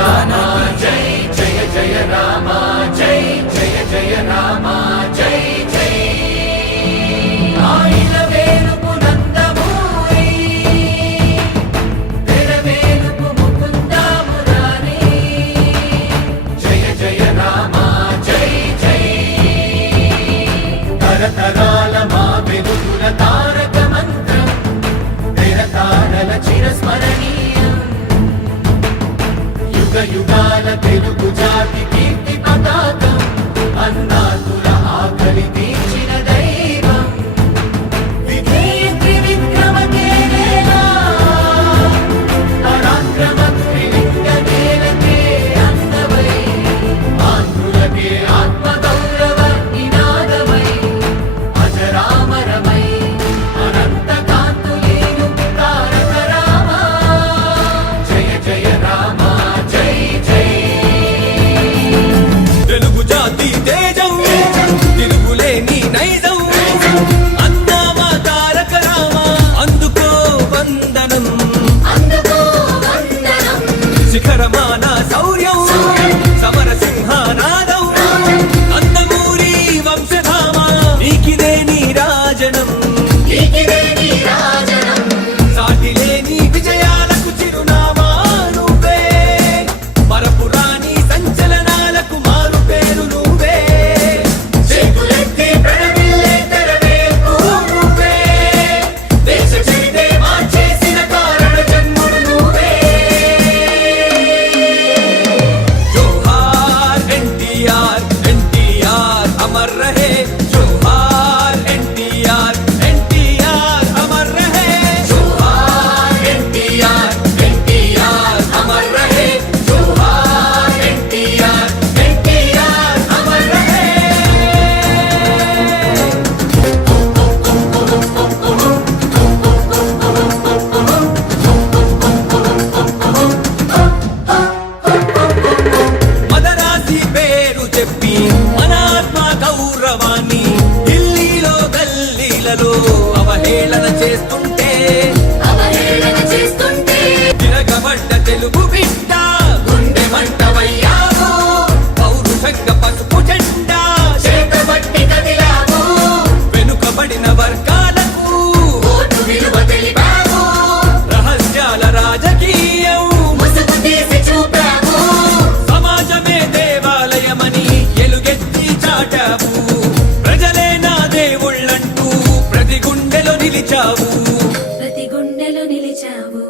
రామ జై జయ జయ రామ జై జయ జయ రామ జై జై ఆయిల వేలుపు నందమూరి తెరవేలుపు ముకుంద మురారి జయ జయ రామ జై జై తరతరాల మా వెలుగుల తారక మంత్రం తెరతారల చిరస్మరణీయం యుగ యుగాల తెలుగు జాతి కీర్తి పతాకం అన్నాతుల ఆకలి తీర్చిన దైవం విధేయ విక్రమ కేలేలా పరాక్రమ త్రిలింగ కేలకే అన్నవై ఆంధ్రులకే ఆత్మ గౌరవ నినాదమై అజరామరమై అనంత కాంతులీను తారక రామ జయ జయ రామ జై జై తెలుగు జాతి తేజం తిరుగులేని నైజం అన్నామా తారక రామ అందుకో వందనం శిఖరమాన శౌర్యం సమర సింహానాదం నందమూరి వంశధామ నీకిదే నీరాజనం సాటిలేని విజయాలకు చిరునామా నువ్వే మరపురాని సంచలనాలకు మారు పేరు నువ్వే చేతులెత్తి ప్రణమిల్లే తెరవేల్పు నువ్వే దేశ చరితే మార్చేసిన కారణ జన్ముడు నువ్వే జోహార్ ఎన్టీఆర్ ఎన్టీఆర్ అమర్ రహే జోహార్ ఎన్టీఆర్ ఎన్టీఆర్ అమర్ రహే జోహార్ ఎన్టీఆర్ ఎన్టీఆర్ అమర్ రహే జోహార్ ఎన్టీఆర్ ఎన్టీఆర్ అమర్ రహే మదరాసి పేరు చెప్పి మన ఆత్మ గౌరవాన్ని ఢిల్లీలో గల్లీలలో అవహేళన చేస్తుంటే తిరగబడ్డ తెలుగు బిడ్డ గుండె మంటవయ్యావు పౌరుషంగా పసుపు జెండా చేతబట్టి కదిలావు వెనుకబడిన వర్గాలకు ఓటు విలువ తెలిపావు రహస్యాల రాజకీయం ముసుగు తీసి చూపావు సమాజమే దేవాలయమని ఎలుగెత్తి చాటావు ప్రజలే నా దేవుళ్ళంటూ ప్రతి గుండెలో నిలిచావు ప్రతి గుండెలో నిలిచావు